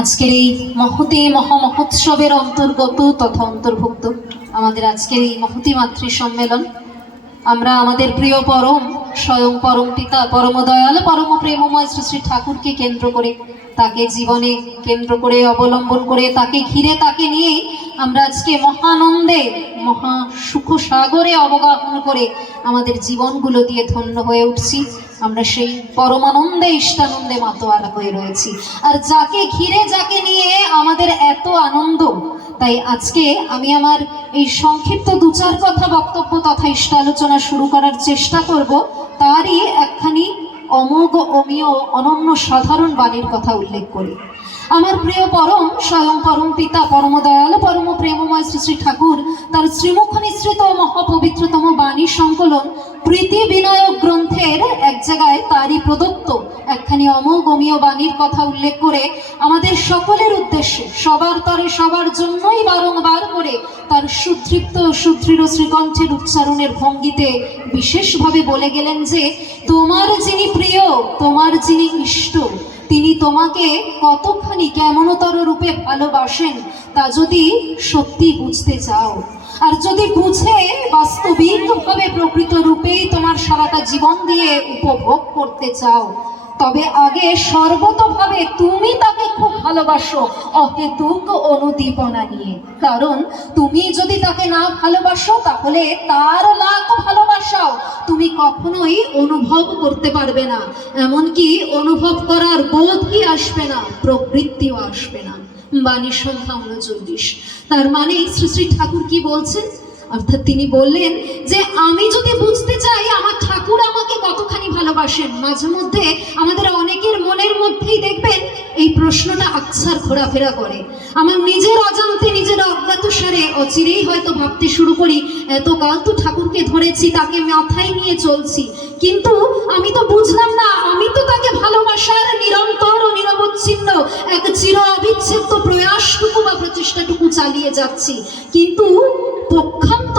আজকের এই মহতি মহামহোৎসবের অন্তর্গত তথা অন্তর্ভুক্ত আমাদের আজকের এই মহতি মাতৃ সম্মেলন আমরা আমাদের প্রিয় পরম, স্বয়ং পরম পিতা, পরম দয়াল, পরম প্রেমময় শ্রী শ্রী ঠাকুরকে কেন্দ্র করে তাকে জীবনে কেন্দ্র করে অবলম্বন করে তাকে ঘিরে তাকে নিয়ে আমরা আজকে মহানন্দে, মহা সুখ সাগরে অবগাহন করে আমাদের জীবনগুলো দিয়ে ধন্য হয়ে উঠছি। আমরা সেই পরমানন্দে ইষ্টানন্দে মাতোয়ার হয়ে রয়েছি। আর যাকে ঘিরে, যাকে নিয়ে আমাদের এত আনন্দ, তাই আজকে আমি আমার এই সংক্ষিপ্ত দু চার কথা বক্তব্য তথা ইষ্ট আলোচনা শুরু করার চেষ্টা করব। তারই একখানি অমোঘ, অমীয়, অনন্য, সাধারণ বাণীর কথা উল্লেখ করি। আমার প্রিয় পরম স্বয়ং পরম পিতা, পরম দয়াল, পরম প্রেমময় শ্রী শ্রী ঠাকুর, তার শ্রীমুখ নিঃসৃত মহাপবিত্রতম বাণী সংকলন, প্রীতি বিনায়ক গ্রন্থের এক জায়গায় তারই প্রদত্ত একখানি অমোগমীয় বাণীর কথা উল্লেখ করে আমাদের সকলের উদ্দেশ্যে, সবার তরে সবার জন্যই বারংবার করে তার সুদৃপ্ত সুদৃঢ় শ্রীকণ্ঠের উচ্চারণের ভঙ্গিতে বিশেষভাবে বলে গেলেন যে, তোমার যিনি প্রিয়, তোমার যিনি ইষ্ট তিনি তোমাকে কতখানি কেমনতর রূপে ভালোবাসেন তা যদি সত্যি বুঝতে চাও। আর যদি বুঝে বাস্তবিকভাবে প্রকৃত রূপেই তোমার সারাটা জীবন দিয়ে উপভোগ করতে চাও, তবে আগে সর্বতভাবে তুমি ভালোবাসো অহেতুক অনুদীপনা নিয়ে। কারণ তুমি যদি তাকে না ভালোবাসো, তাহলে তার লাখ ভালোবাসাও তুমি কখনোই অনুভব করতে পারবে না। এমনকি অনুভব করার বোধই আসবে না, প্রবৃত্তিও আসবে না। বাণী সংখ্যা উনচল্লিশ। তার মানে শ্রী শ্রী ঠাকুর কি বলছেন? অর্থাৎ তিনি বললেন যে, আমি যদি বুঝতে চাই, আমার ঠাকুর আমাকে কতখানি ভালোবাসেন। মাঝে মধ্যে আমাদের অনেকের মনের মধ্যেই দেখবেন প্রশ্নটা আকছার ঘোরাফেরা করে। আমার নিজের অজান্তে নিজের অজ্ঞাত সারে অচিরেই হয়তো ভাবতে শুরু করি, এতকাল তো ঠাকুরকে ধরেছি, তাকে মাথায় নিয়ে চলছি। কিন্তু আমি তো বুঝলাম না, আমি তো তাকে ভালোবাসার নিরন্তর ও নিরবচ্ছিন্ন, এক চির অবিচ্ছেদ্য প্রয়াসটুকু বা প্রচেষ্টাটুকু চালিয়ে যাচ্ছি। কিন্তু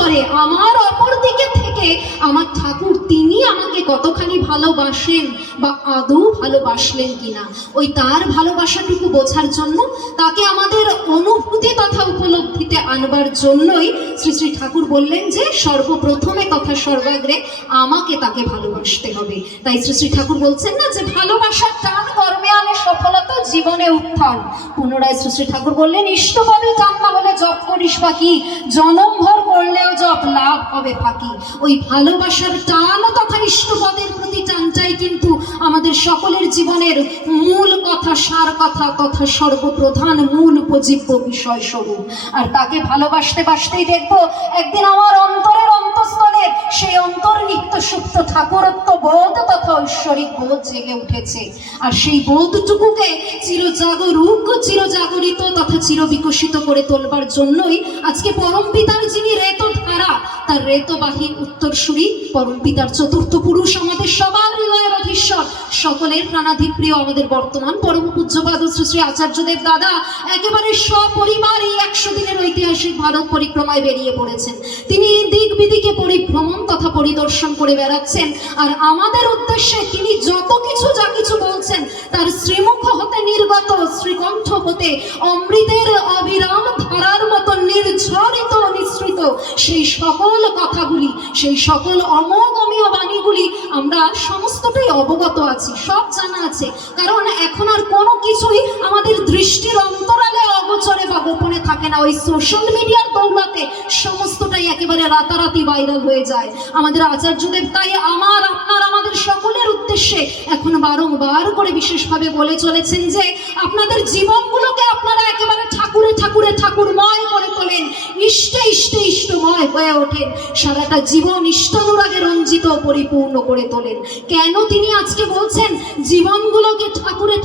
পক্ষান্তরে আমার অপর দিকে থেকে আমার ঠাকুর তিনি আমাকে কতখানি ভালোবাসেন বা আদৌ ভালোবাসলেন কিনা? ওই তার ভালোবাসাটুকু বোঝার জন্য তাকে আমাদের অনুভূতি তথা উপলব্ধিতে আনবার জন্যই শ্রী শ্রী ঠাকুর বললেন যে, সর্বপ্রথমে কথা সর্বাগ্রে আমাকে তাকে ভালোবাসতে হবে। তাই শ্রী শ্রী ঠাকুর বলছেন না যে ভালোবাসার টান কর্মে আনে সফলতা, জীবনে উত্থান। পুনরায় শ্রী শ্রী ঠাকুর বললেন, ইষ্টভাবে টান না হলে জপ করিস বাকি জনমভর করলেও জপ লাভ হবে ফাঁকি। ওই ভালোবাসার টান তথা ইষ্টপদের প্রতি টানটাই কিন্তু আমাদের সকলের জীবনের মূল কথা, সার কথা, তথা সর্বপ্রধান মূল উপজীব্য বিষয় স্বরূপ আর তাকে ভালোবাসতে বাসতেই দেখব, একদিন আমার অন্তরের অন্তঃস্থলের সেই অন্তর্নিহিত সুপ্ত ঠাকুরত্ব বোধ তথা ঐশ্বরিক বোধ জেগে উঠেছে। আর সেই বোধটুকুকে চিরজাগরুক চিরজাগরিত তথা চিরবিকশিত করে তোলবার জন্যই আজকে পরম পিতার যিনি রেত ধারা, তার রেতবাহী উত্তরসূরি, পরম পিতার চতুর্থ পুরুষ আমাদের সবার হৃদয়ের অধীশ্বর সকলের প্রাণাধিক প্রিয় আমাদের বর্তমান পরম পূজ্যপাদ শ্রী শ্রী আচার্যদেব দাদা, একেবারে সপরিবার এই একশো দিনের ঐতিহাসিক ভারত পরিক্রমায় বেরিয়ে পড়েছেন। তিনি দিক বিদিকে পরিভ্রমণ তথা পরিদর্শন করে বেড়াচ্ছেন। আর আমাদের উদ্দেশ্যে তিনি যত কিছু, যা কিছু বলছেন, তার শ্রীমুখ হতে নির্গত, শ্রীকণ্ঠ হতে অমৃতের অবিরাম ধারার মতো নির্ঝরিত, নিঃসৃত সেই সকল কথাগুলি, সেই সকল অমোগমীয় বাণীগুলি আমরা সমস্তটাই অবগত আছি, সব জানা আছে। কারণ এখন আর কোনো কিছুই আমাদের দৃষ্টির অন্তরালে অগোচরে বা গোপনে থাকে না, ওই সোশ্যাল মিডিয়ার দৌলতে সমস্তটাই একেবারে রাতারাতি ভাইরাল হয়ে যায়। আমাদের আচার্যদেব তাই আমার, আপনার, আমাদের সকলের উদ্দেশ্যে এখন বারংবার করে বিশেষভাবে বলে চলেছেন যে, আপনাদের জীবনগুলোকে আপনারা একেবারে ঠাকুরে ঠাকুরে, ঠাকুরময় করে তোলেন। ইষ্টে ইষ্টে, ইষ্টময় হয়ে ওঠেন। সারাটা জীবন ইষ্টানুরাগে রঞ্জিত পরিপূর্ণ করে তোলেন। কেন তিনি আজকে বলছেন, জীবনগুলোকে ঠাকুরে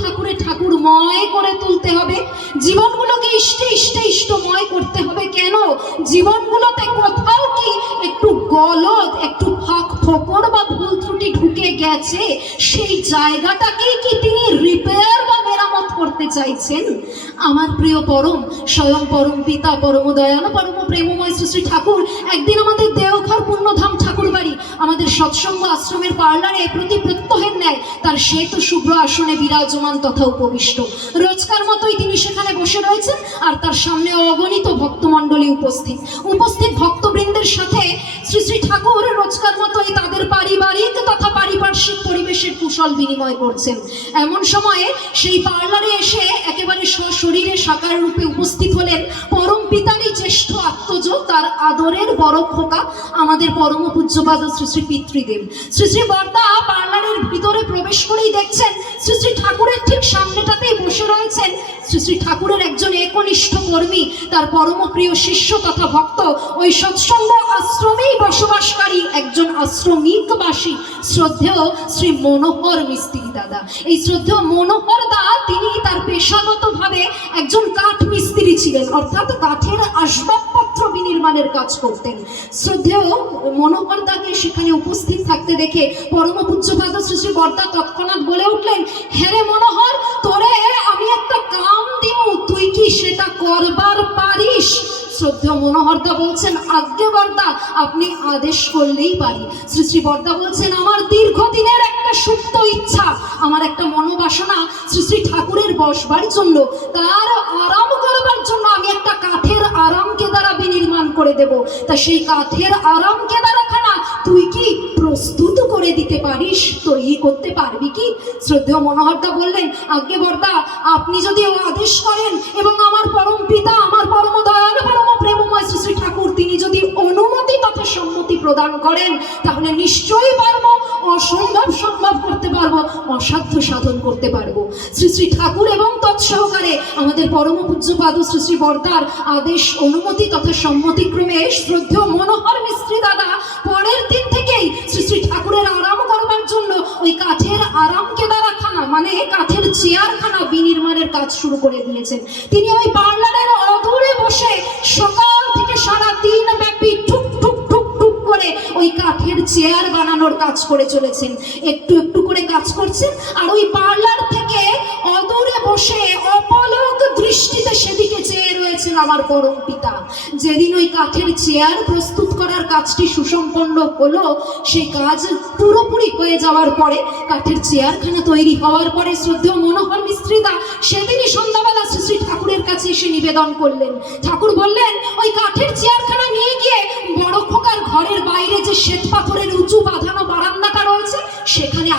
গেছে সেই জায়গাটাকে কি তিনি রিপেয়ার বা মেরামত করতে চাইছেন? আমার প্রিয় পরম, স্বয়ং পরম পিতা পরম দয়াল পরম প্রেমময় শ্রী শ্রী ঠাকুর একদিন আমাদের সৎসঙ্গ আশ্রমের পার্লারে প্রতি প্রত্যহের ন্যায় তার শ্বেত শুভ্র আসনে বিরাজমান তথা উপবিষ্ট। রোজকার মতোই তিনি সেখানে বসে রয়েছেন আর তার সামনে অগণিত ভক্তমণ্ডলী উপস্থিত। উপস্থিত ভক্তবৃন্দের সাথে শ্রী শ্রী ঠাকুর রোজকার মতোই তাদের পারিবারিক তথা পারিপার্শ্বিক পরিবেশের কুশল বিনিময় করছেন। এমন সময়ে সেই পার্লারে এসে একেবারে সশরীরে সাকার রূপে উপস্থিত হলেন পরম পিতারই জ্যেষ্ঠ আত্মজ তার আদরের বড় খোকা, আমাদের পরম পূজ্যপাদ শ্রী শ্রী পিতৃদেব শ্রী শ্রী বর্দা পার্লারের ভিতরে প্রবেশ করেই দেখছেন, শ্রী শ্রী ঠাকুরের ঠিক সামনেটাতেই বসে রয়েছেন শ্রী শ্রী ঠাকুরের একজন একনিষ্ঠ কর্মী, তার পরম প্রিয় শিষ্য তথা ভক্ত, ওই সৎসঙ্গ আশ্রমেই বসবাসকারী একজন আশ্রমিকবাসী। শ্রদ্ধেয় শ্রী মনোহর মিস্ত্রি দাদা। এই শ্রদ্ধেয় মনোহর দা, তিনি তার পেশাগতভাবে একজন কাঠ মিস্ত্রি ছিলেন, অর্থাৎ কাঠের আসবাবপত্র বিনির্মাণের কাজ করতেন। শ্রদ্ধেয় মনোহর দাকে সেখানে উপস্থিত থাকতে দেখে পরম পূজ্যপাদ শ্রী শ্রী বর্দা তৎক্ষণাৎ বলে উঠলেন হ্যাঁ রে শ্রদ্ধেয় মনোহরদা বলছেন আজ্ঞে বর্দা আপনি আদেশ করলেই পারি। শ্রী শ্রী বর্দা বলছেন, আমার দীর্ঘদিনের একটা সুপ্ত ইচ্ছা, আমার একটা মনোবাসনা শ্রী শ্রী ঠাকুরের বসবার জন্য তার আরাম করবার জন্য আমি একটা কাঠের আরাম কেদারা বিনির্মাণ করে দেব। তা সেই কাঠের আরাম কেদারাখানা তুই কি প্রস্তুত করে দিতে পারিস? তৈরি করতে পারবি কি? শ্রদ্ধেয় মনোহরদা বললেন আজ্ঞে বর্দা আপনি যদি আদেশ করেন এবং আমার পরম পিতা, আমার পরম সম্মতি প্রদান করেন, তাহলে নিশ্চয়ই পারব অসম্ভব সম্ভব করতে পারব, অসাধ্য সাধন করতে পারব। শ্রী শ্রী ঠাকুর এবং তৎসহকারে আমাদের পরম পূজ্যপাদ শ্রী শ্রী বর্দার আদেশ, অনুমতি তথা সম্মতিক্রমে শ্রদ্ধেয় মনোহর মিস্ত্রি দাদা, পরের দিন থেকেই শ্রী শ্রী ঠাকুরের আরাম করবার জন্য ওই কাঠের আরাম কেদারাখানা মানে কাঠের চেয়ারখানা বিনির্মাণের কাজ শুরু করে দিয়েছেন। তিনি ওই পার্লারের অদূরে বসে সকাল চেয়ার বানানোর কাজ করে চলেছেন। একটু একটু করে কাজ করছেন আর ওই পার্লার থেকে অদূরে বসে অপলক দৃষ্টিতে সেদিকে চেয়ে রয়েছেন আমার পরম পিতা। যেদিন ওই কাঠের চেয়ার প্রস্তুত করার কাজটি সুসম্পন্ন হলো, সেই কাজ পুরোপুরি হয়ে যাওয়ার পরে, কাঠের চেয়ারখানা তৈরি হওয়ার পরে শ্রদ্ধেয় মনোহর মিস্ত্রিদা সেদিনই সন্ধ্যাবেলা শ্রী শ্রী ঠাকুরের কাছে এসে নিবেদন করলেন। ঠাকুর বললেন, ওই কাঠের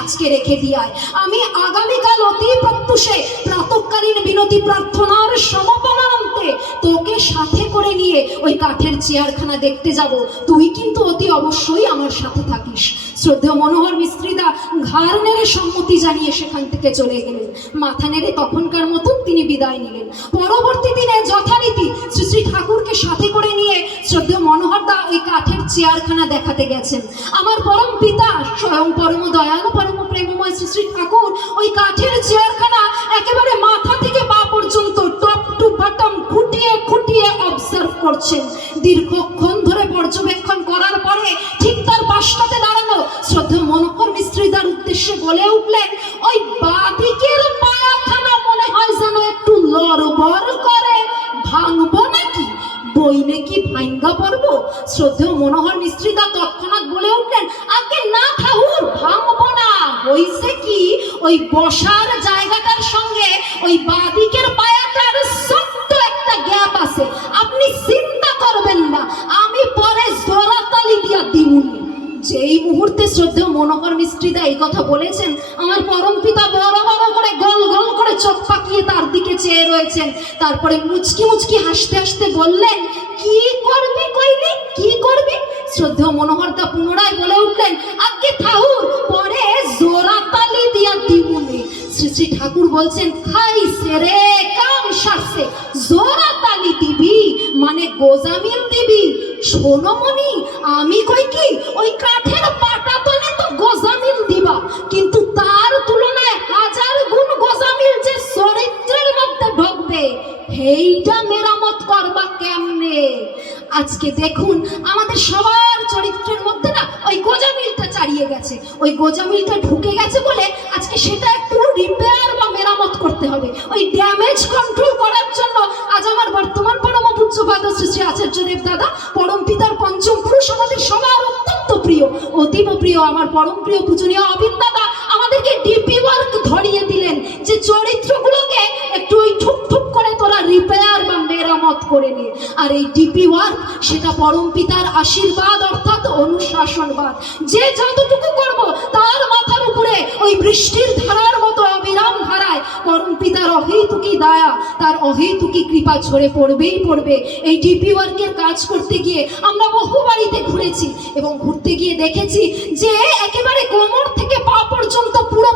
আজকে রেখে দিয়ায় আমি আগামীকাল অতি প্রত্যুষে প্রাতকালীন বিনতি প্রার্থনার সমাপনান্তে তোকে সাথে করে নিয়ে ওই কাঠের চেয়ারখানা দেখতে যাব। তুই কিন্তু অতি অবশ্যই আমার সাথে থাকিস। শ্রদ্ধেয় মনোহর মিস্ত্রিদা ঘাড় নেড়ে সম্মতি জানিয়ে সেখান থেকে চলে গেলেন। মাথা নেড়ে তখনকার মতন তিনি বিদায় নিলেন। পরবর্তী দিনে যথারীতি শ্রী শ্রী ঠাকুরকে সাথে করে নিয়ে শ্রদ্ধেয় মনোহর দা ওই কাঠের চেয়ারখানা দেখাতে গেছেন। আমার পরম পিতা, স্বয়ং পরম দয়ালু, পরম প্রেমময় শ্রী শ্রী ঠাকুর, ওই কাঠের চেয়ারখানা একেবারে মাথা থেকে পা পর্যন্ত টু বটম খুঁটিয়ে খুঁটিয়ে অবজার্ভ করছেন দীর্ঘক্ষণ ধরে পর্যবেক্ষণ করার পরে ঠিক তার পাশটাতে দাঁড়ানো শ্রদ্ধা মনোহর মিস্ত্রিদার উদ্দেশ্যে বলে উঠলেন, ওই বাদিকের পায়াখানা মনে হয় যেন একটু লড়বড় করে। ভাঙবো নাকি? বইলে কি ভাঙ্গা পড়ব? শ্রদ্ধেয় মনোহর মিস্ত্রিদা তৎক্ষণাৎ বলে উঠলেন, আগে না ঠাকুর ভাঙবো না। হইছে কি? ওই বসার জায়গাটার সঙ্গে ওই বাদিকের পায়াটার শ্রদ্ধেয় মনোহর মিস্ত্রিদা এই কথা বলেছেন, আমার পরম পিতা বড় বড় করে গল গল করে চোখ পাকিয়ে তার দিকে চেয়ে রয়েছেন। তারপরে মুচকি মুচকি হাসতে হাসতে বললেন, কি করবি কইলি? কি করবি? শ্রদ্ধেয় মনোহর দা পুনরায় বলে উঠলেন, আগে ঠাকুর, পরে জোরা তালি দিয়া দিবুনি শ্রী শ্রী ঠাকুর বলছেন খাইছে রে কাম সারছে জোরা তালি দিবি মানে গোজামিল দিবি। সোনমণি আমি কই কি, ওই কাঠের পাটা তলে তো গোজামিল দিবা। কিন্তু তার তুলনায় হাজার গুণ গোজামিল যে চরিত্রের মধ্যে ঢুকবে, সেইটা মেরামত করবা কেমনে? আজকে দেখুন, আমাদের সবার চরিত্রের মধ্যে না ওই গোজামিলটা চারিয়ে গেছে। ওই গোজামিলটা ঢুকে গেছে বলে আজকে সেটা একটু রিপেয়ার বা মেরামত করতে হবে। ওই ড্যামেজ কন্ট্রোল করার জন্য আজ আমার বর্তমান পরম পূজ্যপাদ শ্রী শ্রী আচার্যদেব দাদা অতীব প্রিয়, আমার পরম প্রিয়, পূজনীয় অবিন আমাদেরকে ডিপি ওয়ার্ক ধরিয়ে দিলেন যে চরিত্রগুলোকে একটু ওই ঠুক ঠুক করে তোরা রিপেয়ার বা মেরামত করে নে আর এই ডিপি ওয়ার্ক সেটা পরম পিতার আশীর্বাদ অর্থাৎ অনুশাসনবাদ। যে যতটুকু করব, তার উপরে ওই বৃষ্টির ধারার মতো অবিরাম ধারায় পরম পিতার অহেতুকি দয়া, তার অহেতুকি কৃপা ঝরে পড়বেই পড়বে। এই ডিপি ওয়ার্কের কাজ করতে গিয়ে আমরা বহু বাড়িতে ঘুরেছি এবং ঘুরতে গিয়ে দেখেছি যে একেবারে কোমর থেকে পা পর্যন্ত পুরোপুরি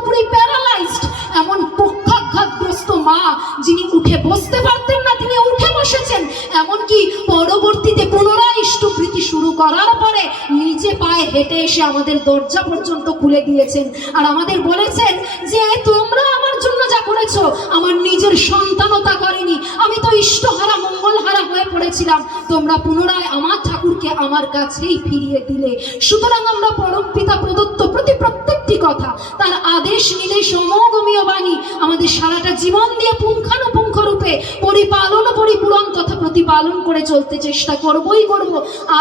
এসে আমাদের দরজা পর্যন্ত খুলে দিয়েছেন। আর আমাদের বলেছেন যে তোমরা আমার জন্য যা করেছ, আমার নিজের সন্তানতা করেনি। আমি তো ইষ্টহারা, মঙ্গলহারা হয়ে পড়েছিলাম। তোমরা পুনরায় আমার ঠাকুরকে আমার কাছেই ফিরিয়ে দিলে। সুতরাং আমরা পরম পিতা প্রদত্ত প্রতি প্রত্যেকটি কথা, তার আদেশ নিলে অমোগমীয় বাণী আমাদের সারাটা জীবন দিয়ে পুঙ্খানুপুঙ্খ রূপে পরিপালন ও পরিপূরণ তথা প্রতিপালন করে চলতে চেষ্টা করবই করব।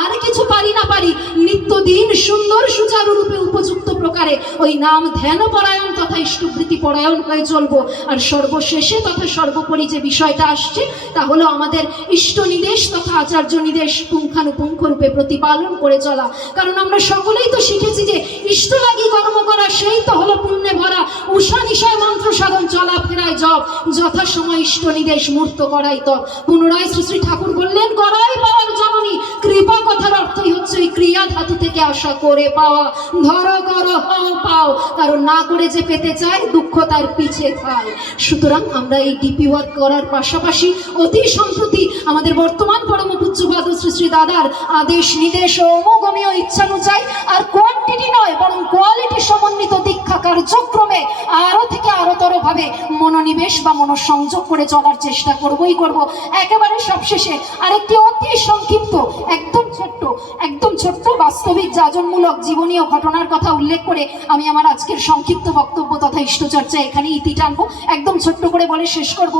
আর কিছু পারি না পারি, নিত্যদিন সুন্দর সুচারু রূপে উপযুক্ত প্রকারে ওই নাম ধ্যান পরায়ণ তথা ইষ্টবৃত্তি পরায়ণ হয়ে চলবো। আর সর্বশেষে তথা সর্বোপরি যে বিষয়টা আসছে, তা হলো আমাদের ইষ্ট নিদেশ তথা আচার্য নিদেশ পুঙ্খানুপুঙ্খ রূপে প্রতিপালন করে চলা। কারণ আমরা সকলেই তো শিখেছি যে, ইষ্ট লাগি কর্ম করা, সেই তো হলো পুণ্যে ভরা, উষা নিশয় মন্ত্র সাধন চলা জব যথাসময় ইষ্ট নিদেশ মূর্ত করাই তো পুনরায় শ্রী শ্রী ঠাকুর বললেন করাই পাওয়ার জননী, কৃপা কথার অর্থই ওই ক্রিয়া ধাতু থেকে আশা করে পাওয়া। ধর, কর, হও, পাও। কারণ না করে যে পেতে চায়, দুঃখ তার পিছে খায়। সুতরাং আমরা এই ডিপি ওয়ার্ক করার পাশাপাশি অতি সম্প্রতি আমাদের বর্তমান পরম পূজ্যপাদ শ্রী শ্রী দাদার আদেশ, নির্দেশ ও অমোগমীয় ইচ্ছানুযায়ী আর কোয়ান্টিটি নয়, বরং কোয়ালিটি সমন্বিত দীক্ষা কার্যক্রমে আরও থেকে আরোতর ভাবে মনোনিবেশ বা মনোসংযোগ করে চলার চেষ্টা করবই করব। একেবারে সবশেষে আরেকটি অতি সংক্ষিপ্ত, একদম ছোট্ট, একদম ছোট্ট, বাস্তবিক, যাজনমূলক জীবনীয় ঘটনার কথা উল্লেখ করে আমি আমার আজকের সংক্ষিপ্ত বক্তব্য তথা ইষ্টচর্চা এখানে ইতি টানবো। একদম ছোট্ট করে বলে শেষ করব।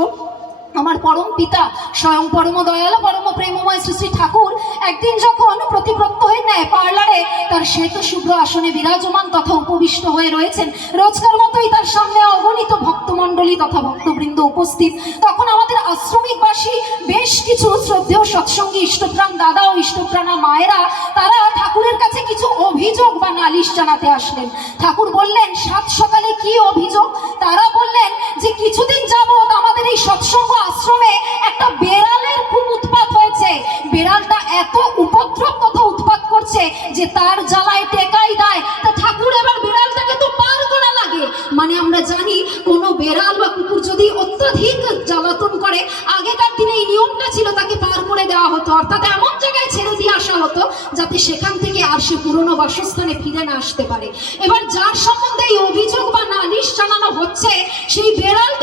আমার পরম পিতা, স্বয়ং পরম দয়াল, পরম প্রেমময় শ্রী শ্রী ঠাকুর, একদিন যখন প্রতি হয়ে নেয় পার্লারে তার শ্বেত শুভ্র আসনে বিরাজমান তথা উপবিষ্ট হয়ে রয়েছেন, রোজকার মতোই তার সামনে অগণিত ভক্তমণ্ডলী তথা ভক্তবৃন্দ উপস্থিত। তখন আমাদের আশ্রমিকবাসী বেশ কিছু শ্রদ্ধেয় সৎসঙ্গী, ইষ্টপ্রাণ দাদা ও ইষ্টপ্রাণা মায়েরা, তারা ঠাকুরের কাছে কিছু অভিযোগ বা নালিশ জানাতে আসলেন। ঠাকুর বললেন, সাত সকালে কি অভিযোগ? তারা বললেন যে, কিছুদিন যাবৎ আমাদের এই সৎসঙ্গ আশ্রমে একটা বেড়ালের খুব উৎপাত হয়েছে। বেড়ালটা এত উপদ্রব তথা উৎপাত করছে যে তার জ্বালায় টেকাই দেয়। তা ঠাকুর, এবার বেড়ালটাকে তো পার করা লাগে। মানে আমরা জানি কোনো বেড়াল বা কুকুর যদি অত্যাধিক জ্বালাতন করে, আগেকার দিনে এই নিয়মটা ছিল তাকে পার করে দেওয়া হতো। অর্থাৎ এমন জায়গায় ছেড়ে দিয়ে আসা হতো যাতে সেখান থেকে আর সে পুরনো বাসস্থানে ফিরে না আসতে পারে। এবার যার সম্বন্ধে এই অভিযোগ বা নালিশ জানানো হচ্ছে, সেই বেড়ালটা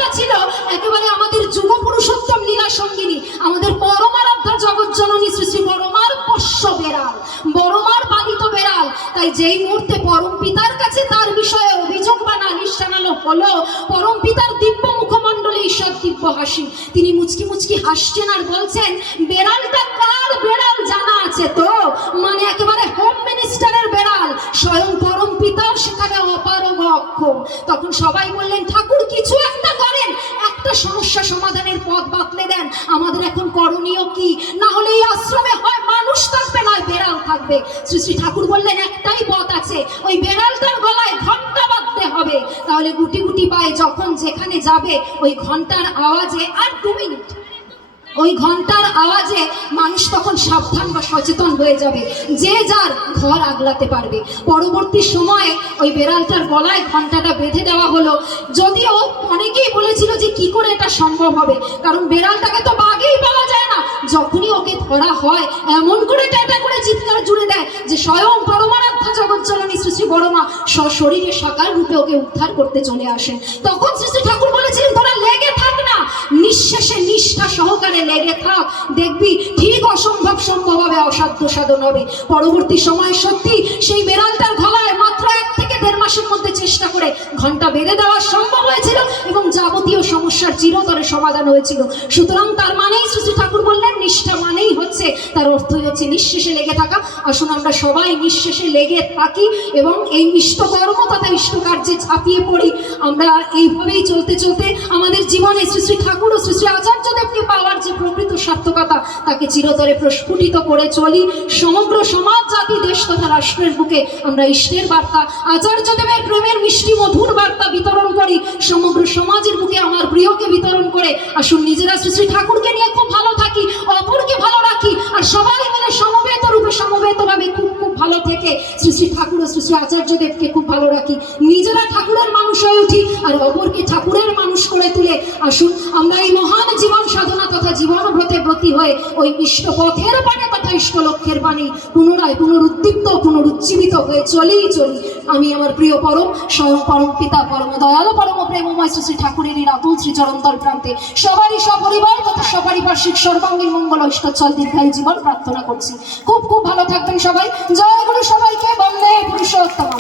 যেই মুহূর্তে পরম পিতার কাছে তার বিষয়ে অভিযোগ বা নালিশ জানানো হলো, পরম পিতার দিব্য মুখমণ্ডলে ঈশ্বর দিব্য হাসি। তিনি মুচকি মুচকি হাসছেন আর বলছেন, বেড়ালটা কার বেড়াল জানা আছে তো? মানে একেবারে হোম মিনিস্টারের বেড়াল, স্বয়ং পরম পিতার সেখানে অপারগ অক্ষম। তখন সবাই বললেন, ঠাকুর, কিছু একটা করেন একটা সমস্যা সমাধানের পথ বাতলে দেন। আমাদের এখন করণীয় কি? না হলে এই আশ্রমে হয় মানুষ থাকবে, নয় বেড়াল থাকবে। শ্রী শ্রী ঠাকুর বললেন, একটাই পথ আছে। ওই বেড়ালটার গলায় ঘণ্টা বাঁধতে হবে। তাহলে গুটি গুটি পায়ে যখন যেখানে যাবে, ওই ঘণ্টার আওয়াজে আর দু মিনিট ওই ঘণ্টার আওয়াজে মানুষ তখন সাবধান বা সচেতন হয়ে যাবে। যে যার ঘর আগলাতে পারবে। পরবর্তী সময়ে ওই বেড়ালটার গলায় ঘন্টাটা বেঁধে দেওয়া হলো। যদিও অনেকেই বলেছিল যে কি করে এটা সম্ভব হবে? কারণ বেড়ালটাকে তো বাগেই পাওয়া যায় না। যখনই ওকে ধরা হয়, এমন করে টাটা করে চিৎকার জুড়ে দেয় যে স্বয়ং পরমারাধ্যা জগৎ জননী শ্রী শ্রী বড়মা সশরীরে সাকার রূপে ওকে উদ্ধার করতে চলে আসেন। তখন শ্রী শ্রী ঠাকুর বলেছিলেন, তোরা লেগে নিঃশেষে নিষ্ঠা সহকারে লেগে থাক। দেখবি ঠিক অসম্ভব সম্ভব হবে অসাধ্য সাধন হবে। পরবর্তী সময় সত্যি সেই বেড়ালটার গলায় মাত্র এক থেকে দেড় মাসের মধ্যে চেষ্টা করে ঘণ্টা বেঁধে দেওয়া সম্ভব হয়েছিল এবং যাবতীয় সমস্যার চিরতরে সমাধান হয়েছিল। সুতরাং তার মানেই শ্রী ঠাকুর বললেন, নিষ্ঠা মানেই হচ্ছে তার অর্থই হচ্ছে নিঃশেষে লেগে থাকা। আসুন আমরা সবাই নিঃশেষে লেগে থাকি এবং এই ইষ্টকর্ম তথা ইষ্টকার্যে ঝাঁপিয়ে পড়ি। আমরা এইভাবেই চলতে চলতে আমাদের জীবনে শ্রী শ্রী ঠাকুর ও শ্রী শ্রী আচার্যদেবকে পাওয়ার যে প্রকৃত সার্থকতা, তাকে চিরতরে প্রস্ফুটিত করে চলি। সমগ্র সমাজ, জাতি, দেশ তথা রাষ্ট্রের বুকে আমরা ইষ্টের বার্তা আচার্যদেবের প্রেমের মিষ্টি মধুর বার্তা বিতরণ করি। সমগ্র সমাজের বুকে আমার প্রিয়কে বিতরণ করে। আসুন নিজেরা শ্রী শ্রী ঠাকুরকে নিয়ে খুব ভালো থাকি, অপরকে ভালো রাখি, আর সবাই মিলে সমবেত রূপে সমবেত ভাবে খুব খুব ভালো থেকে শ্রী শ্রী ঠাকুর শ্রী শ্রী আচার্যদেবকে খুব ভালো রাখি। নিজেরা ঠাকুরের মানুষ হয়ে উঠি, আর অপরকে ঠাকুরের মানুষ করে তুলে আসুন। আমরা এই মহান জীবন সাধনা তথা জীবন ব্রতে ব্রতী হয়ে ওই ইষ্ট পথের পানে তথা ইষ্ট লক্ষ্যের বাণী পুনরায় পুনরুদ্দীপ্ত, পুনরুজ্জীবিত হয়ে চলেই চলি। আমি আমার প্রিয় পরম, স্বয়ং পরম পিতা, পরম দয়ালু, পরম প্রেমময় শ্রী ঠাকুরের এই রাতুল শ্রী চরন্তর প্রান্তে। সবারই সপরিবার তথা সবারই বার্ষিক সর্বাঙ্গীন মঙ্গল ঐষ্টচ্ছল দীর্ঘায়ী জীবন প্রার্থনা করছি। খুব খুব ভালো থাকবেন সবাই। জয় গুরু সবাইকে। বন্দে পুরুষোত্তম।